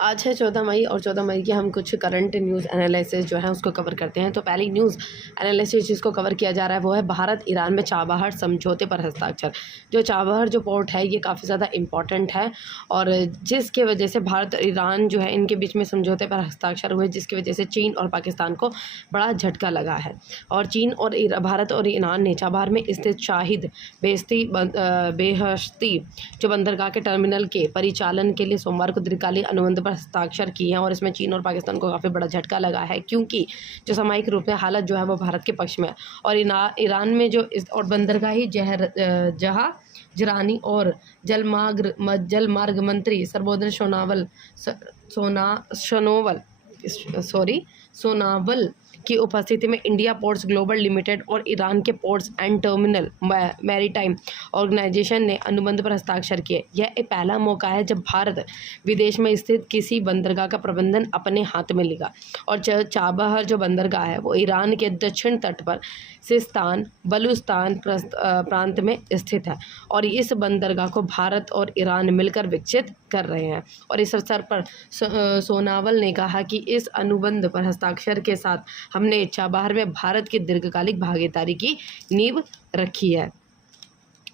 आज है 14 मई और 14 मई की हम कुछ करंट न्यूज़ एनालिसिस जो है उसको कवर करते हैं। तो पहली न्यूज़ एनालिसिस जिसको कवर किया जा रहा है वो है भारत ईरान में चाबहार समझौते पर हस्ताक्षर। जो चाबहार जो पोर्ट है ये काफ़ी ज़्यादा इम्पॉर्टेंट है और जिसके वजह से भारत और ईरान जो है इनके बीच में समझौते पर हस्ताक्षर हुए, जिसकी वजह से चीन और पाकिस्तान को बड़ा झटका लगा है। और चीन और भारत और ईरान ने चाबहार में स्थित शाहिद बेहश्ती जो बंदरगाह के टर्मिनल के परिचालन के लिए सोमवार को दीर्घकालीन अनुबंध पर हस्ताक्षर किए हैं। और इसमें चीन और पाकिस्तान को काफ़ी बड़ा झटका लगा है, क्योंकि जो सामयिक रूप में हालत जो है वो भारत के पक्ष में है। और ईरान में जो और बंदरगाही जहां जरानी और जलमार्ग मंत्री सरबोधन सोनावल की उपस्थिति में इंडिया पोर्ट्स ग्लोबल लिमिटेड और ईरान के ports and terminal maritime organisation ने अनुबंध पर हस्ताक्षर किए। यह एक पहला मौका है जब भारत विदेश में स्थित किसी बंदरगाह का प्रबंधन अपने हाथ में लेगा। और चाबहार जो बंदरगाह है वो ईरान के दक्षिण तट पर सिस्तान बलूचिस्तान प्रांत में स्थित है और इस बंदरगाह को भारत और ईरान मिलकर विकसित कर रहे हैं। और इस अवसर पर सोनावल ने कहा कि इस अनुबंध पर हस्ताक्षर के साथ हमने चाबहार में भारत की दीर्घकालिक भागीदारी की नींव रखी है।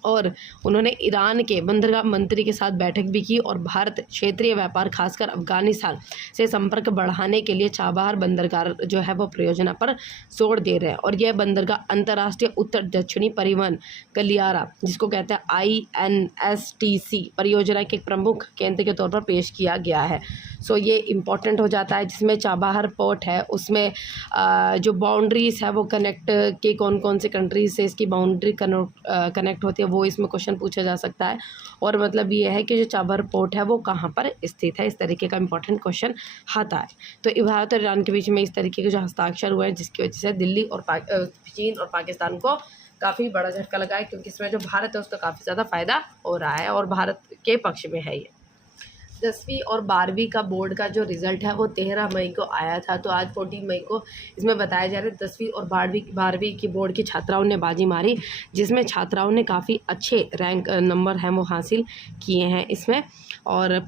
और उन्होंने ईरान के बंदरगाह मंत्री के साथ बैठक भी की और भारत क्षेत्रीय व्यापार खासकर अफगानिस्तान से संपर्क बढ़ाने के लिए चाबहार बंदरगाह जो है वो परियोजना पर जोर दे रहे हैं। और यह बंदरगाह अंतर्राष्ट्रीय उत्तर दक्षिणी परिवहन गलियारा जिसको कहते हैं INSTC परियोजना के एक प्रमुख केंद्र के तौर पर पेश किया गया है। सो ये इम्पॉर्टेंट हो जाता है, जिसमें चाबहार पोर्ट है उसमें जो बाउंड्रीज है वो कनेक्ट के कौन कौन से कंट्रीज से इसकी बाउंड्री कनेक्ट होती है वो इसमें क्वेश्चन पूछा जा सकता है। और मतलब ये है कि जो चाबहार पोर्ट है वो कहाँ पर स्थित है, इस तरीके का इंपॉर्टेंट क्वेश्चन आता है। तो भारत और ईरान के बीच में इस तरीके के जो हस्ताक्षर हुए हैं जिसकी वजह से दिल्ली और चीन और पाकिस्तान को काफ़ी बड़ा झटका लगा है, क्योंकि इसमें जो भारत है उसका काफ़ी ज़्यादा फायदा हो रहा है और भारत के पक्ष में है ये। 10वीं और 12वीं का बोर्ड का जो रिज़ल्ट है वो 13 मई को आया था। तो आज 14 मई को इसमें बताया जा रहा है 10वीं और 12वीं की बोर्ड की छात्राओं ने बाजी मारी, जिसमें छात्राओं ने काफ़ी अच्छे रैंक नंबर हैं वो हासिल किए हैं इसमें। और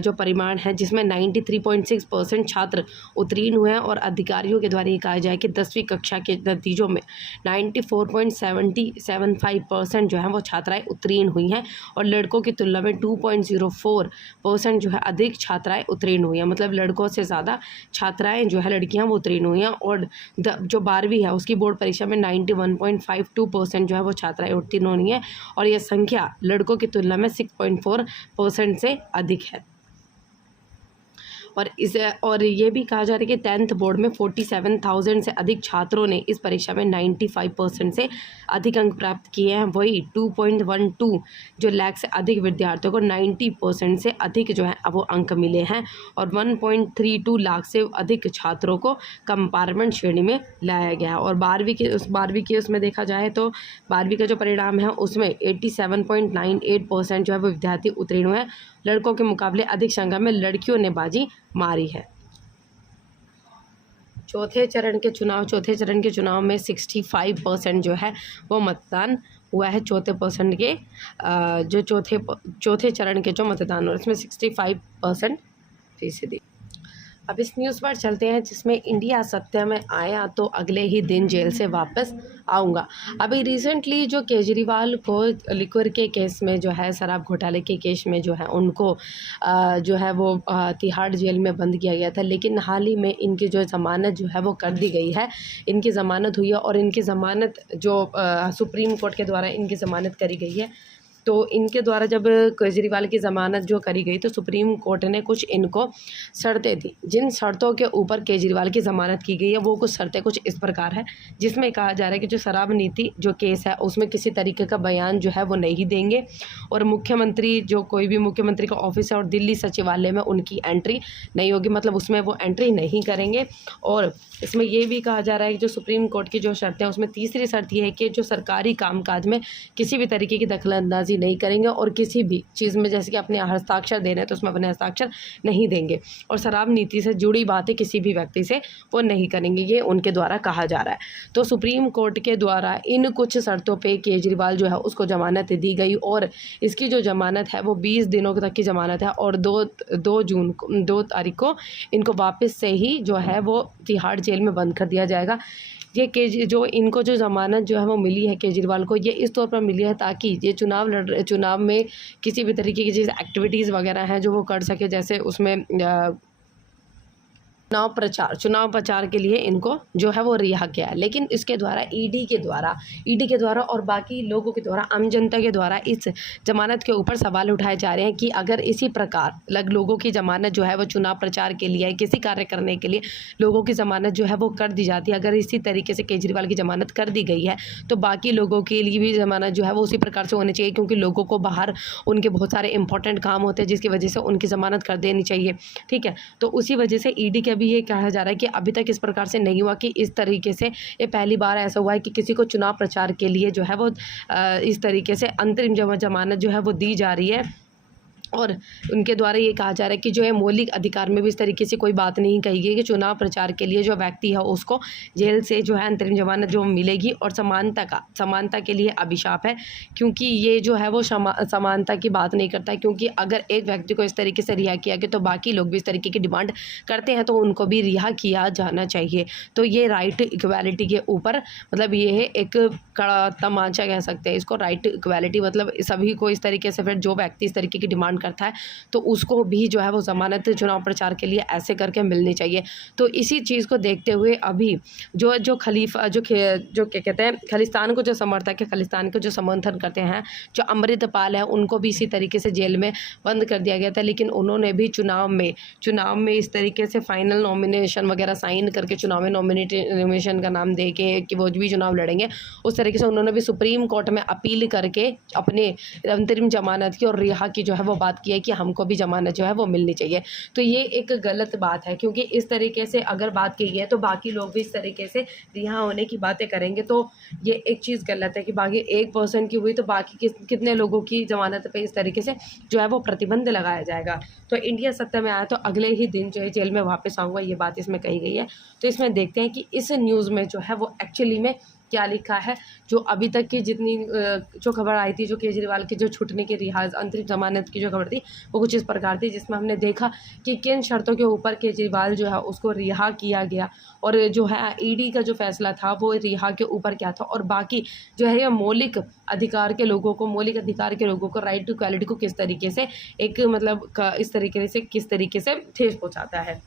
जो परिमाण है जिसमें 93.6% छात्र उत्तीर्ण हुए हैं। और अधिकारियों के द्वारा ये कहा जाए कि 10वीं कक्षा के नतीजों में 94.75% जो है वो छात्राएँ उत्तीर्ण हुई हैं और लड़कों की तुलना में 2.04% जो है अधिक छात्राएं उत्तीर्ण हुई हैं। मतलब लड़कों से ज़्यादा छात्राएं जो है लड़कियां वो उत्तीर्ण हुई हैं। और जो 12वीं है उसकी बोर्ड परीक्षा में 91.52% जो है वो छात्राएं उत्तीर्ण हुई हैं और यह संख्या लड़कों की तुलना में 6.4% से अधिक है। और ये भी कहा जा रहा है कि 10th बोर्ड में 47,000 से अधिक छात्रों ने इस परीक्षा में 95% से अधिक अंक प्राप्त किए हैं। वही 2.12 जो लाख से अधिक विद्यार्थियों को 90% से अधिक जो है वो अंक मिले हैं। और 1.32 लाख से अधिक छात्रों को कंपार्टमेंट श्रेणी में लाया गया है। और 12वीं के उसमें देखा जाए तो 12वीं का जो परिणाम है उसमें 87.98% जो है वो विद्यार्थी उत्तीर्ण हुए हैं। लड़कों के मुकाबले अधिक संख्या में लड़कियों ने बाजी मारी है। चौथे चरण के चुनाव में 65% जो है वो मतदान हुआ है। जो चौथे चरण के जो मतदान और इसमें 65% अब इस न्यूज़ पर चलते हैं, जिसमें इंडिया सत्ता में आया तो अगले ही दिन जेल से वापस आऊँगा। अभी रिसेंटली जो केजरीवाल को लिक्वर के केस में जो है शराब घोटाले के केस में जो है उनको जो है वो तिहाड़ जेल में बंद किया गया था, लेकिन हाल ही में इनकी जो ज़मानत जो है वो कर दी गई है। इनकी ज़मानत हुई है और इनकी ज़मानत जो सुप्रीम कोर्ट के द्वारा इनकी ज़मानत करी गई है। तो इनके द्वारा जब केजरीवाल की ज़मानत जो करी गई तो सुप्रीम कोर्ट ने कुछ इनको शर्तें दी। जिन शर्तों के ऊपर केजरीवाल की ज़मानत की गई है वो कुछ शर्तें कुछ इस प्रकार है, जिसमें कहा जा रहा है कि जो शराब नीति जो केस है उसमें किसी तरीके का बयान जो है वो नहीं देंगे और मुख्यमंत्री जो कोई भी मुख्यमंत्री का ऑफिस है और दिल्ली सचिवालय में उनकी एंट्री नहीं होगी, मतलब उसमें वो एंट्री नहीं करेंगे। और इसमें ये भी कहा जा रहा है कि जो सुप्रीम कोर्ट की जो शर्तें हैं उसमें तीसरी शर्त ये है कि जो सरकारी कामकाज में किसी भी तरीके की दखलंदाजी जी नहीं करेंगे और किसी भी चीज़ में जैसे कि अपने हस्ताक्षर दे रहे हैं तो उसमें अपने हस्ताक्षर नहीं देंगे और शराब नीति से जुड़ी बातें किसी भी व्यक्ति से वो नहीं करेंगे, ये उनके द्वारा कहा जा रहा है। तो सुप्रीम कोर्ट के द्वारा इन कुछ शर्तों पे केजरीवाल जो है उसको ज़मानत दी गई और इसकी जो ज़मानत है वो 20 दिनों तक की ज़मानत है और 2 तारीख को इनको वापस से ही जो है वो तिहाड़ जेल में बंद कर दिया जाएगा। ये जो इनको जो ज़मानत जो है वो मिली है केजरीवाल को, ये इस तौर पर मिली है ताकि ये चुनाव में किसी भी तरीके की चीज़ एक्टिविटीज़ वगैरह हैं जो वो कर सके, जैसे उसमें चुनाव प्रचार के लिए इनको जो है वो रिहा किया है। लेकिन इसके द्वारा ईडी के द्वारा और बाकी लोगों के द्वारा, आम जनता के द्वारा इस ज़मानत के ऊपर सवाल उठाए जा रहे हैं कि अगर इसी प्रकार लोगों की ज़मानत जो है वो चुनाव प्रचार के लिए, किसी कार्य करने के लिए लोगों की ज़मानत जो है वो कर दी जाती है, अगर इसी तरीके से केजरीवाल की ज़मानत कर दी गई है तो बाकी लोगों के लिए भी ज़मानत जो है वो उसी प्रकार से होनी चाहिए, क्योंकि लोगों को बाहर उनके बहुत सारे इंपॉर्टेंट काम होते हैं जिसकी वजह से उनकी ज़मानत कर देनी चाहिए। ठीक है, तो उसी वजह से ईडी के अभी ये कहा जा रहा है कि अभी तक इस प्रकार से नहीं हुआ कि इस तरीके से, ये पहली बार ऐसा हुआ है कि किसी को चुनाव प्रचार के लिए जो है वो इस तरीके से अंतरिम जमानत जो है वो दी जा रही है। और उनके द्वारा ये कहा जा रहा है कि जो है मौलिक अधिकार में भी इस तरीके से कोई बात नहीं कही गई कि चुनाव प्रचार के लिए जो व्यक्ति है उसको जेल से जो है अंतरिम जमानत जो मिलेगी। और समानता के लिए अभिशाप है, क्योंकि ये जो है वो समानता की बात नहीं करता है, क्योंकि अगर एक व्यक्ति को इस तरीके से रिहा किया गया तो बाकी लोग भी इस तरीके की डिमांड करते हैं तो उनको भी रिहा किया जाना चाहिए। तो ये राइट इक्वालिटी के ऊपर मतलब ये है एक कड़ा तमाचा कह सकते हैं इसको, राइट इक्वालिटी मतलब सभी को इस तरीके से, फिर जो व्यक्ति इस तरीके की डिमांड करता है तो उसको भी जो है वो ज़मानत चुनाव प्रचार के लिए ऐसे करके मिलनी चाहिए। तो इसी चीज़ को देखते हुए अभी जो खलीफा जो क्या कहते हैं खालिस्तान को जो समर्थक है, खालिस्तान को जो समर्थन करते हैं, जो अमृतपाल है, उनको भी इसी तरीके से जेल में बंद कर दिया गया था। लेकिन उन्होंने भी चुनाव में इस तरीके से फाइनल नॉमिनेशन वगैरह साइन करके चुनाव में नॉमिनेशन का नाम दे के कि वो भी चुनाव लड़ेंगे, उस तरीके से उन्होंने भी सुप्रीम कोर्ट में अपील करके अपने अंतरिम जमानत की और रिहा की जो है वो बात की है कि हमको भी जमानत जो है वो मिलनी चाहिए। तो ये एक गलत बात है, क्योंकि इस तरीके से अगर बात की है तो बाकी लोग भी इस तरीके से रिहा होने की बातें करेंगे, तो ये एक चीज़ गलत है कि बाकी एक पर्सन की हुई तो बाकी कितने लोगों की जमानत पे इस तरीके से जो है वो प्रतिबंध लगाया जाएगा। तो इंडिया सत्ता में आया तो अगले ही दिन जो है जेल में वापस आऊँगा, ये बात इसमें कही गई है। तो इसमें देखते हैं कि इस न्यूज़ में जो है वो एक्चुअली में क्या लिखा है। जो अभी तक की जितनी जो खबर आई थी, जो केजरीवाल की जो छूटने की रिहाज अंतरिम जमानत की जो खबर थी वो कुछ इस प्रकार थी, जिसमें हमने देखा कि किन शर्तों के ऊपर केजरीवाल जो है उसको रिहा किया गया और जो है ईडी का जो फैसला था वो रिहा के ऊपर क्या था, और बाकी जो है ये मौलिक अधिकार के लोगों को राइट टू इक्वालिटी को किस तरीके से एक मतलब इस तरीके से किस तरीके से ठेस पहुँचाता है।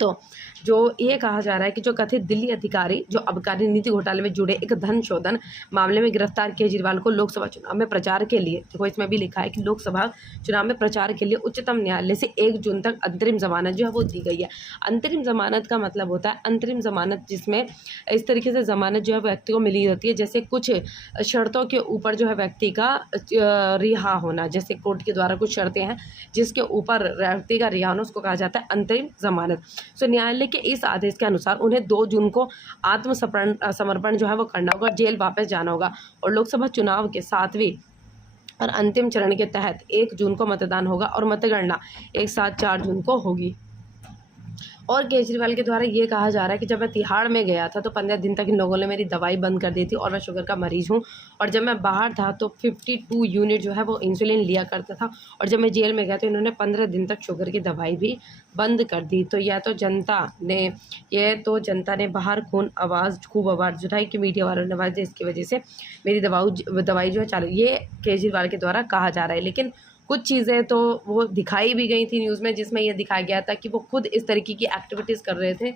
तो जो ये कहा जा रहा है कि जो कथित दिल्ली अधिकारी जो आबकारी नीति घोटाले में जुड़े एक धन शोधन मामले में गिरफ्तार केजरीवाल को लोकसभा चुनाव में प्रचार के लिए, देखो इसमें भी लिखा है कि लोकसभा चुनाव में प्रचार के लिए उच्चतम न्यायालय से 1 जून तक अंतरिम जमानत जो है वो दी गई है। अंतरिम जमानत का मतलब होता है अंतरिम जमानत, जिसमें इस तरीके से जमानत जो है व्यक्ति को मिली होती है, जैसे कुछ शर्तों के ऊपर जो है व्यक्ति का रिहा होना, जैसे कोर्ट के द्वारा कुछ शर्तें हैं जिसके ऊपर व्यक्ति का रिहा होना, उसको कहा जाता है अंतरिम जमानत। सो न्यायालय के इस आदेश के अनुसार उन्हें 2 जून को आत्मसमर्पण जो है वो करना होगा, जेल वापस जाना होगा और लोकसभा चुनाव के 7वें और अंतिम चरण के तहत 1 जून को मतदान होगा और मतगणना एक साथ 4 जून को होगी। और केजरीवाल के द्वारा ये कहा जा रहा है कि जब मैं तिहाड़ में गया था तो 15 दिन तक इन लोगों ने मेरी दवाई बंद कर दी थी और मैं शुगर का मरीज़ हूँ, और जब मैं बाहर था तो 52 यूनिट जो है वो इंसुलिन लिया करता था, और जब मैं जेल में गया तो इन्होंने 15 दिन तक शुगर की दवाई भी बंद कर दी। तो यह तो जनता ने बाहर खूब आवाज़ उठाई कि मीडिया वालों ने आवाज़ दी, इसकी वजह से मेरी दवाई जो है चालू, ये केजरीवाल के द्वारा कहा जा रहा है। लेकिन कुछ चीज़ें तो वो दिखाई भी गई थी न्यूज़ में, जिसमें ये दिखाया गया था कि वो खुद इस तरीके की एक्टिविटीज़ कर रहे थे।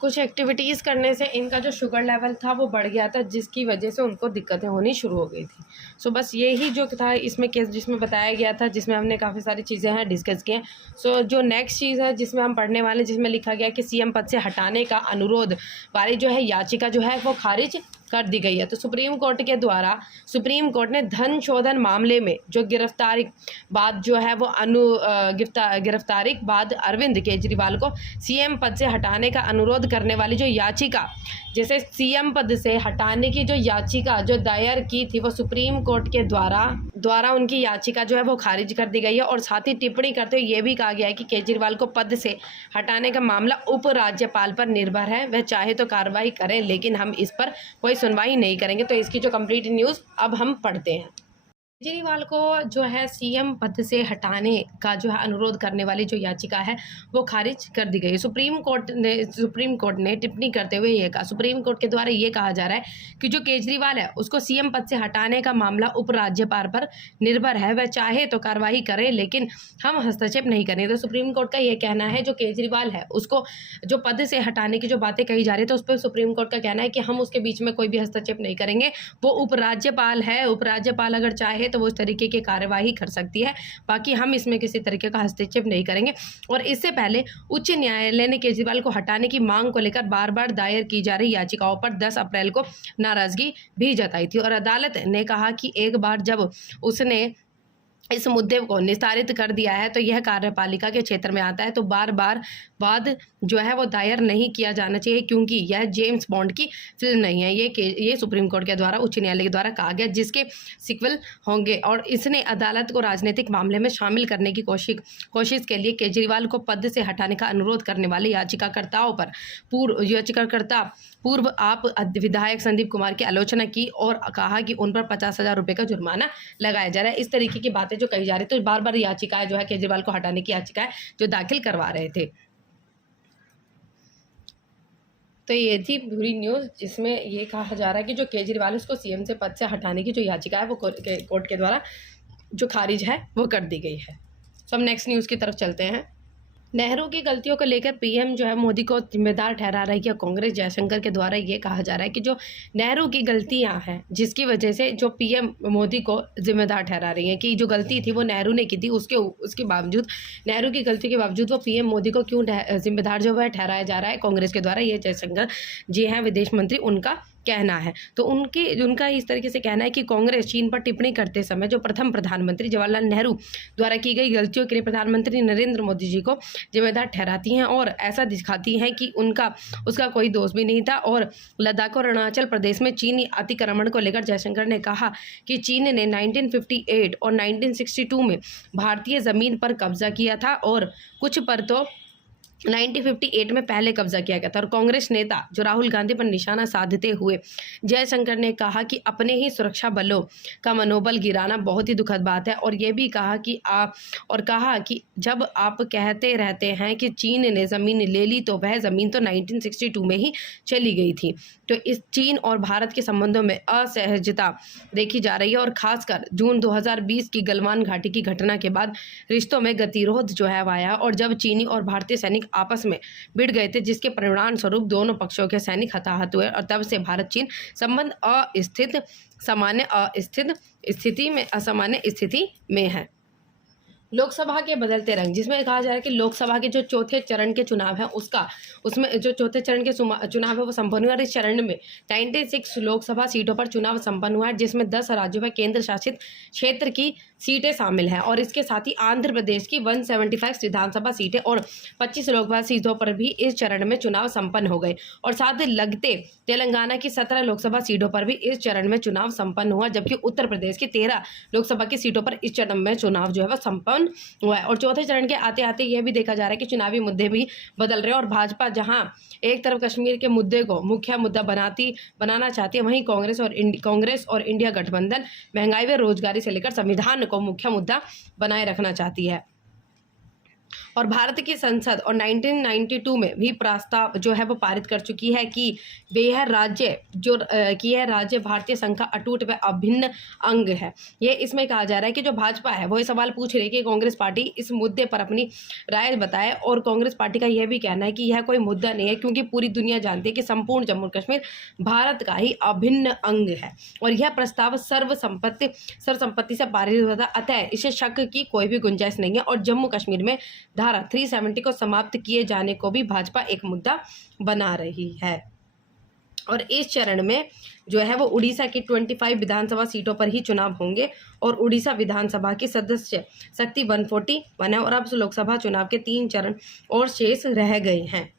कुछ एक्टिविटीज़ करने से इनका जो शुगर लेवल था वो बढ़ गया था, जिसकी वजह से उनको दिक्कतें होनी शुरू हो गई थी। सो बस यही जो था इसमें केस जिसमें बताया गया था, जिसमें हमने काफ़ी सारी चीज़ें हैं डिस्कस की हैं। सो जो नेक्स्ट चीज़ है जिसमें हम पढ़ने वाले, जिसमें लिखा गया कि सीएम पद से हटाने का अनुरोध वाली जो है याचिका जो है वो खारिज कर दी गई है। तो सुप्रीम कोर्ट ने धन शोधन मामले में जो गिरफ्तारी बाद अरविंद केजरीवाल को सीएम पद से हटाने का अनुरोध करने वाली जो याचिका, जैसे सीएम पद से हटाने की जो याचिका जो दायर की थी, वो सुप्रीम कोर्ट के द्वारा उनकी याचिका जो है वो खारिज कर दी गई है। और साथ ही टिप्पणी करते हुए ये भी कहा गया है कि केजरीवाल को पद से हटाने का मामला उपराज्यपाल पर निर्भर है, वह चाहे तो कार्रवाई करें, लेकिन हम इस पर कोई सुनवाई नहीं करेंगे। तो इसकी जो कंप्लीट न्यूज़ अब हम पढ़ते हैं। केजरीवाल को जो है सीएम पद से हटाने का जो है अनुरोध करने वाली जो याचिका है वो खारिज कर दी गई। सुप्रीम कोर्ट ने टिप्पणी करते हुए ये कहा, सुप्रीम कोर्ट के द्वारा ये कहा जा रहा है कि जो केजरीवाल है उसको सीएम पद से हटाने का मामला उपराज्यपाल पर निर्भर है, वह चाहे तो कार्रवाई करें, लेकिन हम हस्तक्षेप नहीं करेंगे। तो सुप्रीम कोर्ट का ये कहना है जो केजरीवाल है उसको जो पद से हटाने की जो बातें कही जा रही है, तो उस पर सुप्रीम कोर्ट का कहना है कि हम उसके बीच में कोई भी हस्तक्षेप नहीं करेंगे। वो उपराज्यपाल है, उपराज्यपाल अगर चाहे तो वो उस तरीके की कार्यवाही कर सकती है, बाकी हम इसमें किसी तरीके का हस्तक्षेप नहीं करेंगे। और इससे पहले उच्च न्यायालय ने केजरीवाल को हटाने की मांग को लेकर बार बार दायर की जा रही याचिकाओं पर 10 अप्रैल को नाराजगी भी जताई थी। और अदालत ने कहा कि एक बार जब उसने इस मुद्दे को निस्तारित कर दिया है तो यह कार्यपालिका के क्षेत्र में आता है, तो बार बार वाद जो है वो दायर नहीं किया जाना चाहिए, क्योंकि यह जेम्स बॉन्ड की फिल्म नहीं है। ये सुप्रीम कोर्ट के द्वारा, उच्च न्यायालय के द्वारा कहा गया, जिसके सिक्वल होंगे। और इसने अदालत को राजनीतिक मामले में शामिल करने की कोशिश के लिए केजरीवाल को पद से हटाने का अनुरोध करने वाले याचिकाकर्ताओं पर पूर्व आप विधायक संदीप कुमार की आलोचना की और कहा कि उन पर 50,000 रुपये का जुर्माना लगाया जा रहा है। इस तरीके की बातें जो कही जा रही, तो बार बार याचिकाएं जो है केजरीवाल को हटाने की याचिकाएं जो दाखिल करवा रहे थे। तो ये थी पूरी न्यूज़, जिसमें ये कहा जा रहा है कि जो केजरीवाल उसको सीएम से पद से हटाने की जो याचिका है वो कोर्ट के द्वारा जो खारिज है वो कर दी गई है। तो हम नेक्स्ट न्यूज़ की तरफ चलते हैं। नेहरू की गलतियों को लेकर पीएम जो है मोदी को जिम्मेदार ठहरा रही है कांग्रेस। जयशंकर के द्वारा ये कहा जा रहा है कि जो नेहरू की गलतियां हैं जिसकी वजह से जो पीएम मोदी को जिम्मेदार ठहरा रही है, कि जो गलती थी वो नेहरू ने की थी, उसके बावजूद, नेहरू की गलती के बावजूद वो पीएम मोदी को क्यों जिम्मेदार जो है ठहराया जा रहा है कांग्रेस के द्वारा। ये जयशंकर जी हैं विदेश मंत्री, उनका कहना है। तो उनका इस तरीके से कहना है कि कांग्रेस चीन पर टिप्पणी करते समय जो प्रथम प्रधानमंत्री जवाहरलाल नेहरू द्वारा की गई गलतियों के लिए प्रधानमंत्री नरेंद्र मोदी जी को जिम्मेदार ठहराती हैं और ऐसा दिखाती हैं कि उसका कोई दोष भी नहीं था। और लद्दाख और अरुणाचल प्रदेश में चीनी अतिक्रमण को लेकर जयशंकर ने कहा कि चीन ने 1958 और 1962 में भारतीय ज़मीन पर कब्जा किया था और कुछ पर तो 1958 में पहले कब्जा किया गया था। और कांग्रेस नेता जो राहुल गांधी पर निशाना साधते हुए जयशंकर ने कहा कि अपने ही सुरक्षा बलों का मनोबल गिराना बहुत ही दुखद बात है। और ये भी कहा कि जब आप कहते रहते हैं कि चीन ने ज़मीन ले ली, तो वह ज़मीन तो 1962 में ही चली गई थी। तो इस चीन और भारत के संबंधों में असहजता देखी जा रही है और खासकर जून 2020 की गलवान घाटी की घटना के बाद रिश्तों में गतिरोध जो है आया, और जब चीनी और भारतीय सैनिक आपस में भिड़ गए थे, जिसके परिणाम स्वरूप दोनों पक्षों के सैनिक हताहत हुए और तब से भारत चीन संबंध असामान्य स्थिति में है। लोकसभा के बदलते रंग, जिसमें कहा जा रहा है कि लोकसभा के जो चौथे चरण के चुनाव है उसमें जो चौथे चरण के चुनाव है वो संपन्न हुआ। इस चरण में 96 लोकसभा सीटों पर चुनाव संपन्न हुआ है, जिसमें 10 राज्यों में केंद्र शासित क्षेत्र की सीटें शामिल हैं और इसके साथ ही आंध्र प्रदेश की 175 विधानसभा सीटें और 25 लोकसभा सीटों पर भी इस चरण में चुनाव संपन्न हो गए। और साथ ही लगते तेलंगाना की 17 लोकसभा सीटों पर भी इस चरण में चुनाव संपन्न हुआ, जबकि उत्तर प्रदेश की 13 लोकसभा की सीटों पर इस चरण में चुनाव जो है वह संपन्न हुआ है। और चौथे चरण के आते आते यह भी देखा जा रहा है कि चुनावी मुद्दे भी बदल रहे हैं और भाजपा जहां एक तरफ कश्मीर के मुद्दे को मुख्य मुद्दा बनाना चाहती है, वहीं कांग्रेस और इंडिया गठबंधन महंगाई व रोजगारी से लेकर संविधान को मुख्य मुद्दा बनाए रखना चाहती है। और भारत की संसद और 1992 में भी प्रस्ताव जो है वो पारित कर चुकी है कि यह राज्य भारतीय संघ का अटूट व अभिन्न अंग है। ये इसमें कहा जा रहा है कि जो भाजपा है वो ये सवाल पूछ रही है कि कांग्रेस पार्टी इस मुद्दे पर अपनी राय बताए, और कांग्रेस पार्टी का यह भी कहना है कि यह कोई मुद्दा नहीं है, क्योंकि पूरी दुनिया जानती है कि संपूर्ण जम्मू कश्मीर भारत का ही अभिन्न अंग है और यह प्रस्ताव सर्वसम्मति से पारित हुआ था, अतः इसे शक की कोई भी गुंजाइश नहीं है। और जम्मू कश्मीर में धारा 370 को समाप्त किए जाने को भी भाजपा एक मुद्दा बना रही है। और इस चरण में जो है वो उड़ीसा की 25 विधानसभा सीटों पर ही चुनाव होंगे और उड़ीसा विधानसभा की सदस्य शक्ति 141 है और अब लोकसभा चुनाव के 3 चरण और शेष रह गए हैं।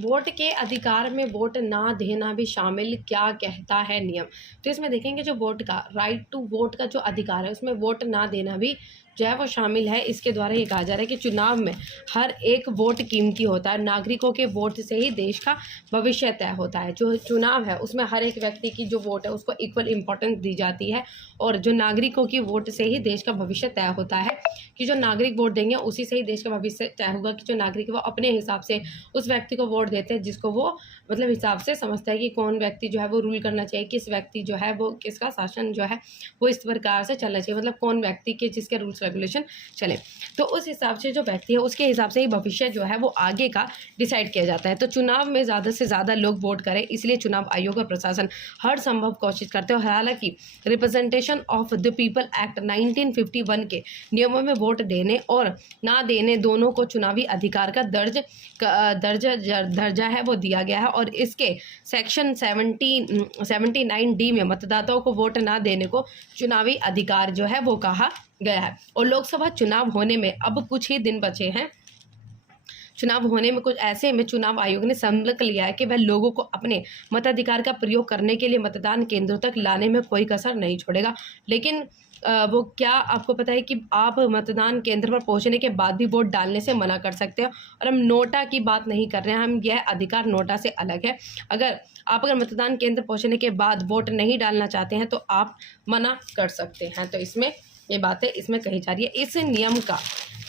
वोट के अधिकार में वोट ना देना भी शामिल, क्या कहता है नियम। तो इसमें देखेंगे जो वोट का राइट टू वोट का जो अधिकार है उसमें वोट ना देना भी जो है वो शामिल है। इसके द्वारा ये कहा जा रहा है कि चुनाव में हर एक वोट कीमती होता है, नागरिकों के वोट से ही देश का भविष्य तय होता है। जो चुनाव है उसमें हर एक व्यक्ति की जो वोट है उसको इक्वल इम्पोर्टेंस दी जाती है और जो नागरिकों की वोट से ही देश का भविष्य तय होता है कि जो नागरिक वोट देंगे उसी से ही देश का भविष्य तय होगा कि जो नागरिक वो अपने हिसाब से उस व्यक्ति को वोट देते हैं जिसको वो मतलब हिसाब से समझता है कि कौन व्यक्ति जो है वो रूल करना चाहिए, किस व्यक्ति जो है वो किसका शासन जो है वो इस प्रकार से चलना चाहिए, मतलब कौन व्यक्ति के जिसके रूल्स रेगुलेशन चले। तो उस हिसाब से जो व्यक्ति है उसके हिसाब से ही भविष्य जो है वो आगे का डिसाइड किया जाता है। तो चुनाव में ज़्यादा से ज़्यादा लोग वोट करें, इसलिए चुनाव आयोग और प्रशासन हर संभव कोशिश करते हैं। हालांकि representation of the people act 1951 के नियमों में वोट देने और ना देने दोनों को चुनावी अधिकार का दर्जा है वो दिया गया है और इसके सेक्शन 79D में मतदाताओं को वोट ना देने को चुनावी अधिकार जो है वो कहा गया है। और लोकसभा चुनाव होने में अब कुछ ही दिन बचे हैं। चुनाव होने में कुछ ऐसे में चुनाव आयोग ने संकल्प लिया है कि वह लोगों को अपने मताधिकार का प्रयोग करने के लिए मतदान केंद्रों तक लाने में कोई कसर नहीं छोड़ेगा। लेकिन वो क्या आपको पता है कि आप मतदान केंद्र पर पहुंचने के बाद भी वोट डालने से मना कर सकते हैं। और हम नोटा की बात नहीं कर रहे हैं, हम यह अधिकार नोटा से अलग है। अगर मतदान केंद्र पहुंचने के बाद वोट नहीं डालना चाहते हैं तो आप मना कर सकते हैं। तो इसमें ये बातें इसमें कही जा रही है। इस नियम का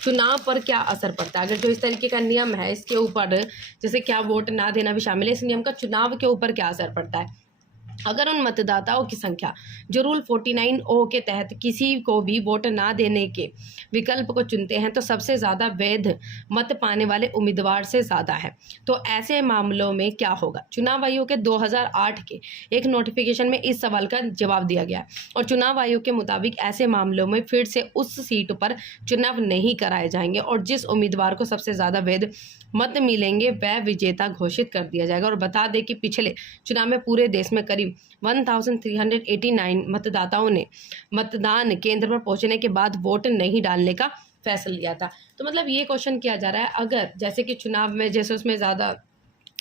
चुनाव पर क्या असर पड़ता है? अगर जो इस तरीके का नियम है इसके ऊपर जैसे क्या वोट ना देना भी शामिल है, इस नियम का चुनाव के ऊपर क्या असर पड़ता है? अगर उन मतदाताओं की संख्या जो रूल 49O के तहत किसी को भी वोट ना देने के विकल्प को चुनते हैं तो सबसे ज़्यादा वैध मत पाने वाले उम्मीदवार से ज़्यादा है। तो ऐसे मामलों में क्या होगा? चुनाव आयोग के 2008 के एक नोटिफिकेशन में इस सवाल का जवाब दिया गया और चुनाव आयोग के मुताबिक ऐसे मामलों में फिर से उस सीट पर चुनाव नहीं कराए जाएंगे और जिस उम्मीदवार को सबसे ज़्यादा वैध मत मिलेंगे वह विजेता घोषित कर दिया जाएगा। और बता दें कि पिछले चुनाव में पूरे देश में करीब 1389 मतदाताओं ने मतदान केंद्र पर पहुंचने के बाद वोट नहीं डालने का फैसला लिया था। तो मतलब ये क्वेश्चन किया जा रहा है, अगर जैसे कि चुनाव में जैसे उसमें ज़्यादा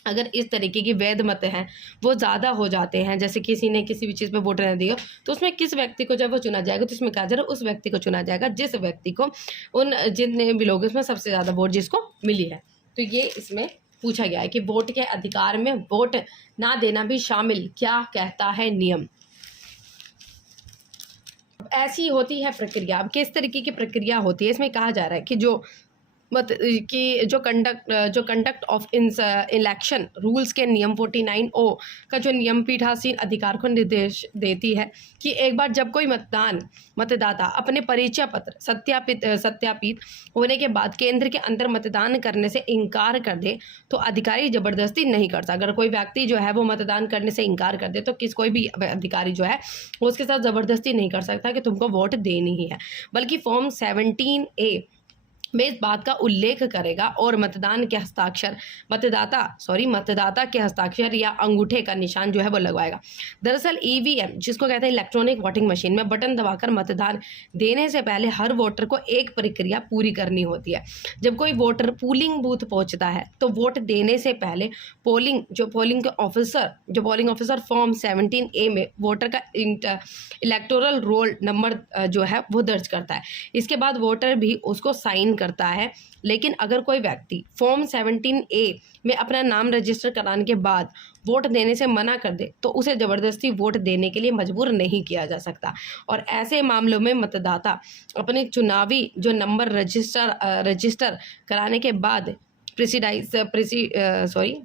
अगर इस तरीके की वैध मत हैं वो ज़्यादा हो जाते हैं, जैसे किसी ने किसी भी चीज़ पे वोट नहीं दिया तो उसमें किस व्यक्ति को जब वो चुना जाएगा, तो इसमें कहा जा रहा है उस व्यक्ति को चुना जाएगा जिस व्यक्ति को उन जितने भी लोग इसमें सबसे ज़्यादा वोट जिसको मिली है। तो ये इसमें पूछा गया है कि वोट के अधिकार में वोट ना देना भी शामिल, क्या कहता है नियम। ऐसी होती है प्रक्रिया। अब किस तरीके की प्रक्रिया होती है, इसमें कहा जा रहा है कि जो कंडक्ट ऑफ इलेक्शन रूल्स के नियम 49O का जो नियम पीठासीन अधिकार को निर्देश देती है कि एक बार जब कोई मतदाता अपने परिचय पत्र सत्यापित होने के बाद केंद्र के अंदर मतदान करने से इनकार कर दे तो अधिकारी जबरदस्ती नहीं करता। अगर कोई व्यक्ति जो है वो मतदान करने से इनकार कर दे तो कोई भी अधिकारी जो है वो उसके साथ ज़बरदस्ती नहीं कर सकता कि तुमको वोट देनी ही है, बल्कि फॉर्म 17A में इस बात का उल्लेख करेगा और मतदाता के हस्ताक्षर या अंगूठे का निशान जो है वो लगवाएगा। दरअसल EVM जिसको कहते हैं इलेक्ट्रॉनिक वोटिंग मशीन में बटन दबाकर मतदान देने से पहले हर वोटर को एक प्रक्रिया पूरी करनी होती है। जब कोई वोटर पोलिंग बूथ पहुंचता है तो वोट देने से पहले पोलिंग ऑफिसर फॉर्म 17A में वोटर का इलेक्टोरल रोल नंबर जो है वो दर्ज करता है। इसके बाद वोटर भी उसको साइन करता है। लेकिन अगर कोई व्यक्ति फॉर्म 17A में अपना नाम रजिस्टर कराने के बाद वोट देने से मना कर दे तो उसे ज़बरदस्ती वोट देने के लिए मजबूर नहीं किया जा सकता। और ऐसे मामलों में मतदाता अपने चुनावी जो नंबर रजिस्टर कराने के बाद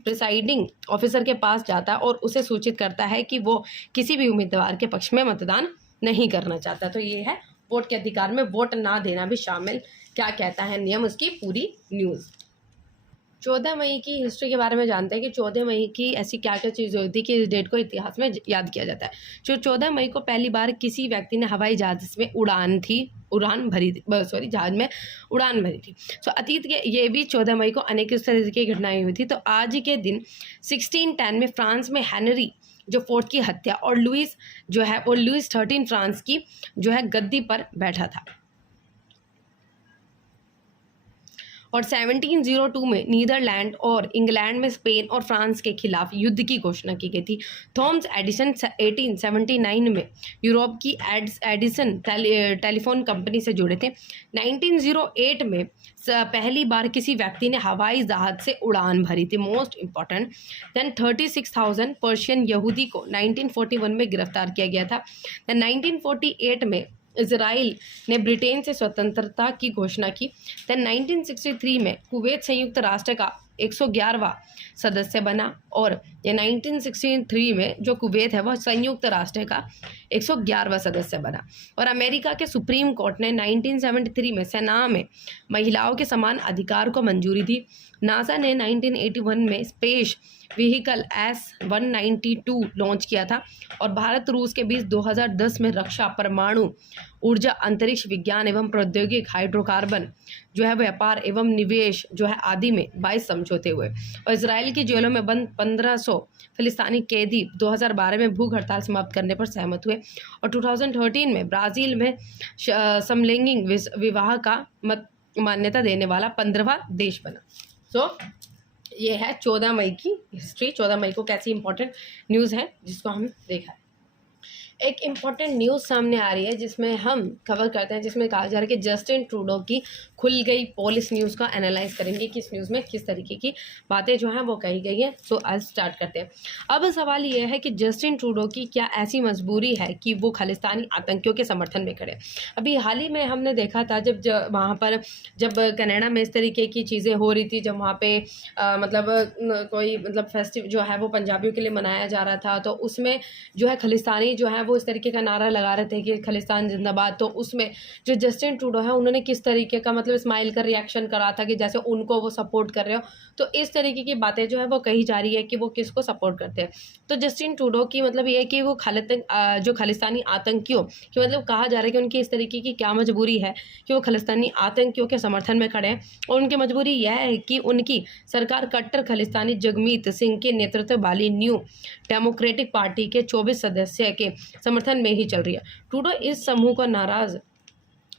प्रिसाइडिंग ऑफिसर के पास जाता है और उसे सूचित करता है कि वो किसी भी उम्मीदवार के पक्ष में मतदान नहीं करना चाहता। तो ये है वोट के अधिकार में वोट ना देना भी शामिल, क्या कहता है नियम, उसकी पूरी न्यूज़। 14 मई की हिस्ट्री के बारे में जानते हैं कि 14 मई की ऐसी क्या क्या चीज़ हुई थी कि इस डेट को इतिहास में याद किया जाता है। जो 14 मई को पहली बार किसी व्यक्ति ने हवाई जहाज़ में जहाज में उड़ान भरी थी। सो अतीत के ये भी 14 मई को अनेक इस तरह की घटनाएं हुई थी। तो आज के दिन 1610 में फ्रांस में हेनरी जो फोर्थ की हत्या और लुइस जो है वो लुइस 13 फ्रांस की जो है गद्दी पर बैठा था। और 1702 में नीदरलैंड और इंग्लैंड में स्पेन और फ्रांस के खिलाफ युद्ध की घोषणा की गई थी। थॉमस एडिसन 1879 में यूरोप की एडिसन टेलीफोन कंपनी से जुड़े थे। 1908 में पहली बार किसी व्यक्ति ने हवाई जहाज से उड़ान भरी थी, मोस्ट इंपॉर्टेंट। देन 36,000 पर्शियन यहूदी को 1941 में गिरफ्तार किया गया था। देन 1948 में इजराइल ने ब्रिटेन से स्वतंत्रता की घोषणा की। देन 1963 में कुवैत संयुक्त राष्ट्र का 111वां सदस्य बना और ये 1963 में जो कुवैत है वह संयुक्त राष्ट्र का 111वां सदस्य बना। और अमेरिका के सुप्रीम कोर्ट ने 1973 में सेना में महिलाओं के समान अधिकार को मंजूरी दी। नासा ने 1981 में स्पेस व्हीकल S-192 लॉन्च किया था। और भारत रूस के बीच 2010 में रक्षा, परमाणु ऊर्जा, अंतरिक्ष विज्ञान एवं प्रौद्योगिक, हाइड्रोकार्बन जो है व्यापार एवं निवेश जो है आदि में 22 समझौते हुए। और इसराइल की जेलों में बंद 1500 फिलिस्तीनी कैदी 2012 में भूख हड़ताल समाप्त करने पर सहमत हुए। और 2013 में ब्राज़ील में समलैंगिक विवाह का मान्यता देने वाला 15वां देश बना। सो ये है 14 मई की हिस्ट्री। 14 मई को कैसी इंपॉर्टेंट न्यूज़ है जिसको हम देखा है। एक इम्पॉर्टेंट न्यूज़ सामने आ रही है जिसमें हम कवर करते हैं, जिसमें कहा जा रहा है कि जस्टिन ट्रूडो की खुल गई पोल। इस न्यूज़ का एनालाइज करेंगे कि इस न्यूज़ में किस तरीके की बातें जो हैं वो कही गई हैं। सो आज स्टार्ट करते हैं। अब सवाल ये है कि जस्टिन ट्रूडो की क्या ऐसी मजबूरी है कि वो खालिस्तानी आतंकियों के समर्थन में खड़े। अभी हाल ही में हमने देखा था जब वहाँ पर जब कनाडा में इस तरीके की चीज़ें हो रही थी, जब वहाँ पे कोई फेस्टिव जो है वो पंजाबियों के लिए मनाया जा रहा था, तो उसमें जो है खालिस्तानी जो है वो इस तरीके का नारा लगा रहे थे कि खालिस्तान जिंदाबाद। तो उसमें जो जस्टिन ट्रूडो है उन्होंने किस तरीके का स्माइल कर रिएक्शन करा था कि जैसे उनको वो सपोर्ट कर रहे हो। तो इस तरीके की बातें जो है वो कही जा रही है कि वो किसको सपोर्ट करते हैं। तो जस्टिन ट्रूडो की ये है कि वो जो खालिस्तानी आतंकियों की कहा जा रहा है कि उनकी इस तरीके की क्या मजबूरी है कि वो खालिस्तानी आतंकियों के समर्थन में खड़े हैं। और उनकी मजबूरी यह है कि उनकी सरकार कट्टर खालिस्तानी जगमीत सिंह के नेतृत्व वाली न्यू डेमोक्रेटिक पार्टी के 24 सदस्य के समर्थन में ही चल रही है। ट्रूडो इस समूह को नाराज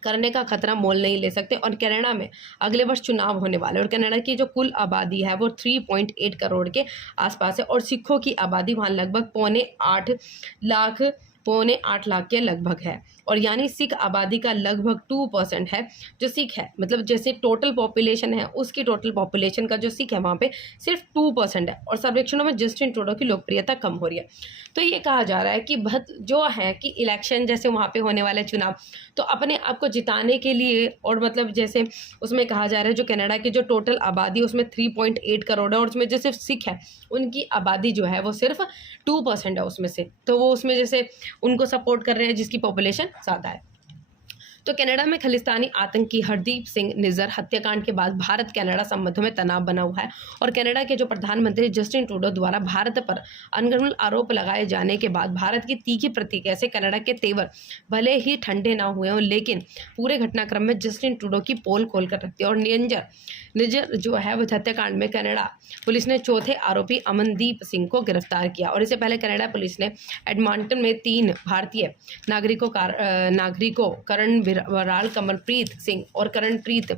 करने का खतरा मोल नहीं ले सकते। और कनाडा में अगले वर्ष चुनाव होने वाले और कनाडा की जो कुल आबादी है वो 3.8 करोड़ के आसपास है और सिखों की आबादी वहाँ लगभग 8.8 लाख के लगभग है। और यानी सिख आबादी का लगभग 2% है जो सिख है, जैसे टोटल पॉपुलेशन है उसकी टोटल पॉपुलेशन का जो सिख है वहाँ पे सिर्फ 2% है। और सर्वेक्षणों में जस्टिन ट्रूडो की लोकप्रियता कम हो रही है। तो ये कहा जा रहा है कि जो है कि इलेक्शन जैसे वहाँ पे होने वाले चुनाव, तो अपने आप को जिताने के लिए और जैसे उसमें कहा जा रहा है जो कनाडा की जो टोटल आबादी है उसमें 3.8 करोड़ है और उसमें जो सिर्फ सिख है उनकी आबादी जो है वो सिर्फ 2% है उसमें से। तो वो उसमें जैसे उनको सपोर्ट कर रहे हैं जिसकी पॉपुलेशन ज़्यादा है। तो कनाडा में खालिस्तानी आतंकी हरदीप सिंह निज्जर हत्याकांड के बाद भारत कनाडा संबंधों में तनाव बना हुआ है। और कनाडा के जो प्रधानमंत्री जस्टिन ट्रूडो द्वारा भारत पर अनगढ़ आरोप लगाए जाने के बाद भारत की तीखी प्रतिक्रिया से कनाडा के तेवर भले ही ठंडे ना हुए हों, लेकिन पूरे घटनाक्रम में जस्टिन ट्रूडो की पोल खोल कर रखती है। और निज्जर जो है वो हत्याकांड में कनाडा पुलिस ने चौथे आरोपी अमनदीप सिंह को गिरफ्तार किया। और इससे पहले कनाडा पुलिस ने एडमंटन में 3 भारतीय नागरिकों करण वराल, कमलप्रीत सिंह और करणप्रीत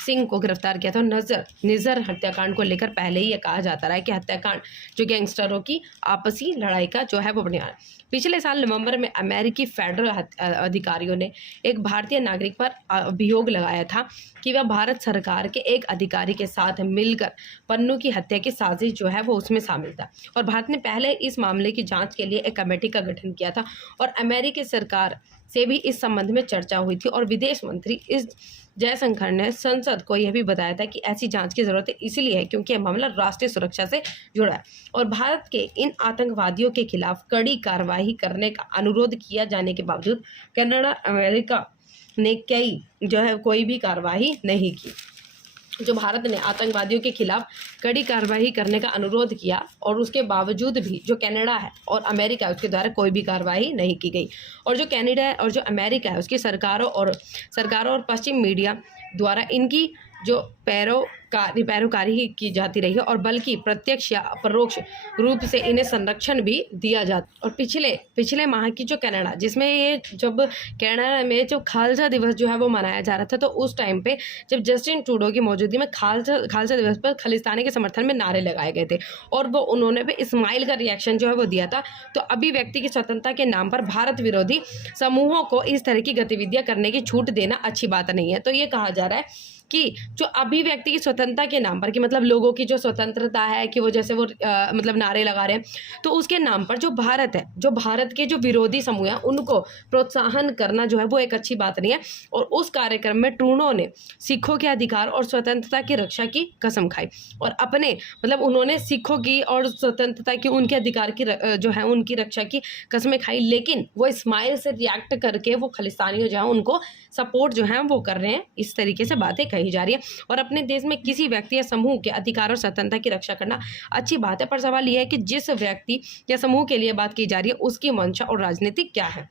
सिंह को गिरफ्तार किया था। निज्जर हत्याकांड को लेकर पहले ही यह कहा जाता रहा है कि हत्याकांड जो गैंगस्टरों की आपसी लड़ाई का जो है वो बुनियाद है। पिछले साल नवंबर में अमेरिकी फेडरल अधिकारियों ने एक भारतीय नागरिक पर अभियोग लगाया था कि वह भारत सरकार के एक अधिकारी के साथ मिलकर पन्नू की हत्या की साजिश जो है वो उसमें शामिल था। और भारत ने पहले इस मामले की जांच के लिए एक कमेटी का गठन किया था और अमेरिकी सरकार से भी इस संबंध में चर्चा हुई थी। और विदेश मंत्री एस जयशंकर ने संसद को यह भी बताया था कि ऐसी जांच की जरूरत इसलिए है क्योंकि यह मामला राष्ट्रीय सुरक्षा से जुड़ा है। और भारत के इन आतंकवादियों के खिलाफ कड़ी कार्रवाई करने का अनुरोध किया जाने के बावजूद कनाडा अमेरिका ने कोई भी कार्रवाई नहीं की। जो भारत ने आतंकवादियों के खिलाफ कड़ी कार्रवाई करने का अनुरोध किया और उसके बावजूद भी जो कनाडा है और अमेरिका है उसके द्वारा कोई भी कार्रवाई नहीं की गई। और जो कनाडा है और जो अमेरिका है उसकी सरकारों और पश्चिम मीडिया द्वारा इनकी जो पैरोकारी ही की जाती रही है और बल्कि प्रत्यक्ष या परोक्ष रूप से इन्हें संरक्षण भी दिया जाता। और पिछले माह की जो कनाडा, जिसमें ये जब कनाडा में जो खालसा दिवस जो है वो मनाया जा रहा था, तो उस टाइम पे जब जस्टिन ट्रूडो की मौजूदगी में खालसा दिवस पर खालिस्तानी के समर्थन में नारे लगाए गए थे और वो उन्होंने भी इस्माइल का रिएक्शन जो है वो दिया था। तो अभिव्यक्ति की स्वतंत्रता के नाम पर भारत विरोधी समूहों को इस तरह की गतिविधियां करने की छूट देना अच्छी बात नहीं है। तो ये कहा जा रहा है कि जो अभिव्यक्ति की स्वतंत्रता के नाम पर, कि मतलब लोगों की जो स्वतंत्रता है कि वो जैसे वो मतलब नारे लगा रहे हैं, तो उसके नाम पर जो भारत है, जो भारत के जो विरोधी समूह हैं उनको प्रोत्साहन करना जो है वो एक अच्छी बात नहीं है। और उस कार्यक्रम में ट्रूडो ने सिखों के अधिकार और स्वतंत्रता की रक्षा की कसम खाई और अपने मतलब उन्होंने सिखों की और स्वतंत्रता की, उनके अधिकार की जो है उनकी रक्षा की कसमें खाई, लेकिन वो इस्माइल से रिएक्ट करके वो खालिस्तानी जो है उनको सपोर्ट जो है वो कर रहे हैं। इस तरीके से बातें कही जा रही है। और अपने देश में किसी व्यक्ति या समूह के अधिकार और स्वतंत्रता की रक्षा करना अच्छी बात है, पर सवाल यह है कि जिस व्यक्ति या समूह के लिए बात की जा रही है उसकी मंशा और राजनीति क्या है।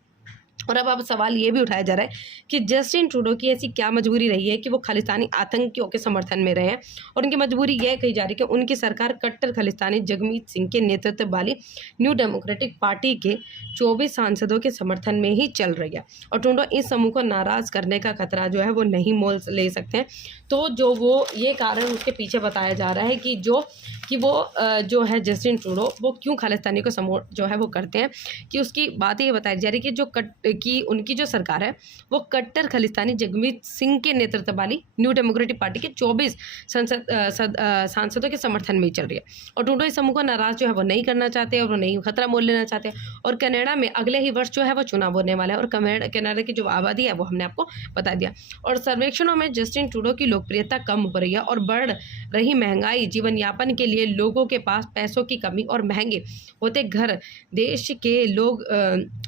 और अब सवाल ये भी उठाया जा रहा है कि जस्टिन ट्रूडो की ऐसी क्या मजबूरी रही है कि वो खालिस्तानी आतंकियों के समर्थन में रहे हैं। और उनकी मजबूरी यह कही जा रही है कि उनकी सरकार कट्टर खालिस्तानी जगमीत सिंह के नेतृत्व वाली न्यू डेमोक्रेटिक पार्टी के 24 सांसदों के समर्थन में ही चल रही है। और ट्रूडो इस समूह को नाराज करने का खतरा जो है वो नहीं मोल ले सकते हैं। तो जो वो ये कारण उसके पीछे बताया जा रहा है कि जो है जस्टिन ट्रूडो वो क्यों खालिस्तानी को सपोर्ट जो है वो करते हैं, कि उसकी बात ये बताई जा रही है कि उनकी जो सरकार है वो कट्टर खालिस्तानी जगमीत सिंह के नेतृत्व वाली न्यू डेमोक्रेटिक पार्टी के 24 सांसदों के समर्थन में ही चल रही है। और ट्रूडो इस समूह को नाराज जो है वो नहीं करना चाहते और वो नहीं खतरा मोल लेना चाहते। और कनाडा में अगले ही वर्ष जो है वो चुनाव होने वाला है और कनाडा की जो आबादी है वो हमने आपको बता दिया। और सर्वेक्षणों में जस्टिन ट्रूडो की लोकप्रियता कम हो रही है और बढ़ रही महंगाई, जीवन यापन के लिए लोगों के पास पैसों की कमी और महंगे होते घर देश के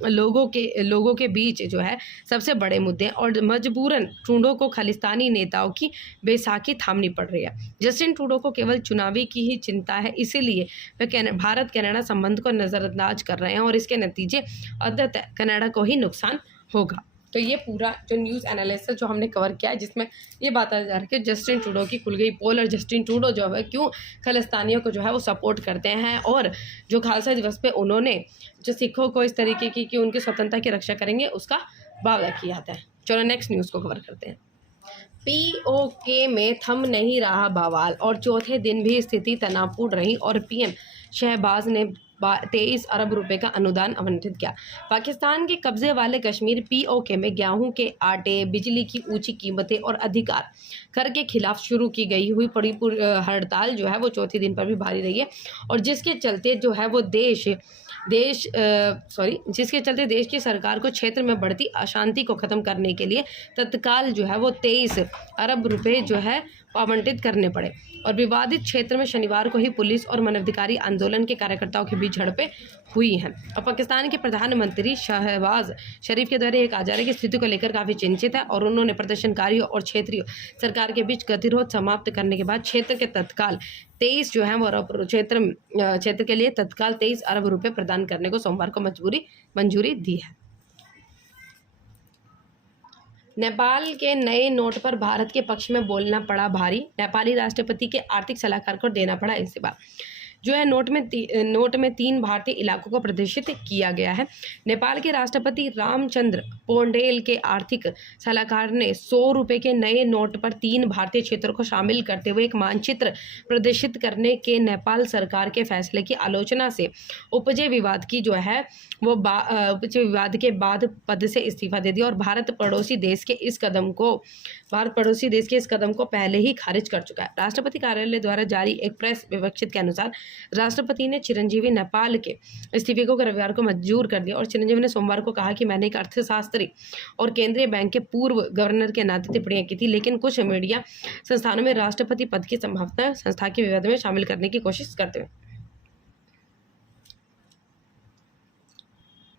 लोगों के बीच जो है सबसे बड़े मुद्दे हैं। और मजबूरन ट्रूडो को खालिस्तानी नेताओं की बैसाखी थामनी पड़ रही है। जस्टिन ट्रूडो को केवल चुनावी की ही चिंता है, इसीलिए वे भारत कनाडा संबंध को नज़रअंदाज कर रहे हैं और इसके नतीजे अंततः कनाडा को ही नुकसान होगा। तो ये पूरा जो न्यूज़ एनालिसिस जो हमने कवर किया है, जिसमें ये बताया जा रहा है कि जस्टिन ट्रूडो की खुल गई पोल और जस्टिन ट्रूडो जो है क्यों खालिस्तानियों को जो है वो सपोर्ट करते हैं और जो खालसा दिवस पे उन्होंने जो सिखों को इस तरीके की कि उनकी स्वतंत्रता की रक्षा करेंगे उसका वादा किया जाता है। चलो नेक्स्ट न्यूज़ को कवर करते हैं। पीओके में थम नहीं रहा बवाल और चौथे दिन भी स्थिति तनावपूर्ण रही और पीएम शहबाज ने 23 अरब रुपए का अनुदान आवंटित किया। पाकिस्तान के कब्जे वाले कश्मीर पीओके में गेहूं के आटे, बिजली की ऊंची कीमतें और अधिकार कर के खिलाफ शुरू की गई हुई बड़ी हड़ताल जो है वो चौथे दिन पर भी भारी रही है और जिसके चलते जो है वो जिसके चलते देश की सरकार को क्षेत्र में बढ़ती अशांति को ख़त्म करने के लिए तत्काल जो है वो 23 अरब रुपए जो है आवंटित करने पड़े। और विवादित क्षेत्र में शनिवार को ही पुलिस और मानवाधिकारी आंदोलन के कार्यकर्ताओं के बीच झड़पें हुई हैं। और पाकिस्तान के प्रधानमंत्री शहबाज शरीफ के द्वारा ये कहा जा रहा है कि स्थिति को लेकर काफ़ी चिंतित है और उन्होंने प्रदर्शनकारियों और क्षेत्रीय सरकार के बीच गतिरोध समाप्त करने के बाद क्षेत्र के तत्काल 23 जो है वो क्षेत्र के लिए तत्काल 23 अरब रुपए प्रदान करने को सोमवार को मंजूरी दी है। नेपाल के नए नोट पर भारत के पक्ष में बोलना पड़ा भारी, नेपाली राष्ट्रपति के आर्थिक सलाहकार को देना पड़ा इस्तीफा। जो है नोट में 3 भारतीय इलाकों को प्रदर्शित किया गया है। नेपाल के राष्ट्रपति रामचंद्र पौडेल के आर्थिक सलाहकार ने 100 रुपये के नए नोट पर 3 भारतीय क्षेत्रों को शामिल करते हुए एक मानचित्र प्रदर्शित करने के नेपाल सरकार के फैसले की आलोचना से उपजे विवाद के बाद पद से इस्तीफा दे दिया और भारत पड़ोसी देश के इस कदम को पहले ही खारिज कर चुका है। राष्ट्रपति कार्यालय द्वारा जारी एक प्रेस विज्ञप्ति के अनुसार राष्ट्रपति ने चिरंजीवी नेपाल के इस्तीफे को रविवार को मंजूर कर दिया और चिरंजीवी ने सोमवार को कहा कि मैंने एक अर्थशास्त्री और केंद्रीय बैंक के पूर्व गवर्नर के नाते टिप्पणियां की थी, लेकिन कुछ मीडिया संस्थानों में राष्ट्रपति पद की संभावना संस्था के विवाद में शामिल करने की कोशिश करते हुए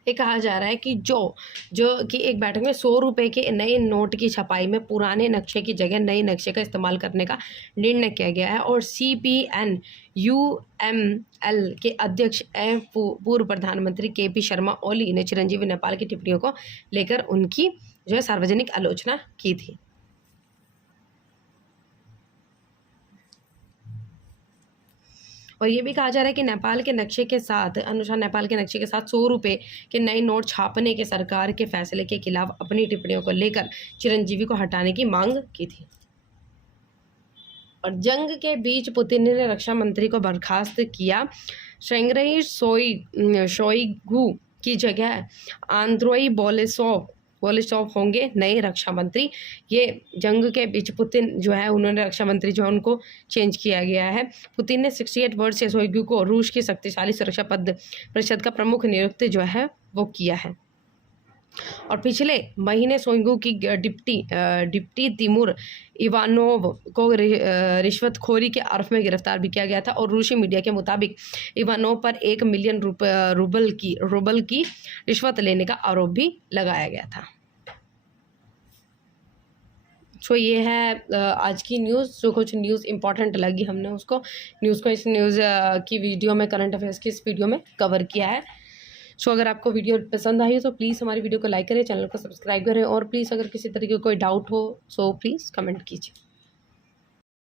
ये कहा जा रहा है कि जो जो कि एक बैठक में 100 रुपये के नए नोट की छपाई में पुराने नक्शे की जगह नए नक्शे का इस्तेमाल करने का निर्णय किया गया है। और CPNUML के अध्यक्ष एवं पूर्व प्रधानमंत्री KP शर्मा ओली ने चिरंजीवी नेपाल की टिप्पणियों को लेकर उनकी जो है सार्वजनिक आलोचना की थी। और ये भी कहा जा रहा है कि नेपाल के नक्शे के साथ अनुसार नेपाल के नक्शे के साथ 100 रुपये के नए नोट छापने के सरकार के फैसले के खिलाफ अपनी टिप्पणियों को लेकर चिरंजीवी को हटाने की मांग की थी। और जंग के बीच पुतिन ने रक्षा मंत्री को बर्खास्त किया। शेंगई शोइगु की जगह आंद्रोई बोलिसोव होंगे नए रक्षा मंत्री। ये जंग के बीच पुतिन जो है उन्होंने रक्षा मंत्री जो है उनको चेंज किया गया है। पुतिन ने 68 वर्ष से शोइगु को रूस की शक्तिशाली सुरक्षा परिषद का प्रमुख नियुक्त जो है वो किया है। और पिछले महीने शोइगु की डिप्टी तिमुर इवानोव को रिश्वतखोरी के आरोप में गिरफ्तार भी किया गया था। और रूसी मीडिया के मुताबिक इवानोव पर 1 मिलियन रूबल की रिश्वत लेने का आरोप भी लगाया गया था। सो ये है आज की न्यूज़। जो कुछ न्यूज़ इंपॉर्टेंट लगी हमने उसको इस न्यूज़ की वीडियो में करंट अफेयर्स की इस वीडियो में कवर किया है। सो अगर आपको वीडियो पसंद आई हो तो प्लीज़ हमारी वीडियो को लाइक करें, चैनल को सब्सक्राइब करें और प्लीज़ अगर किसी तरीके का कोई डाउट हो सो प्लीज़ कमेंट कीजिए।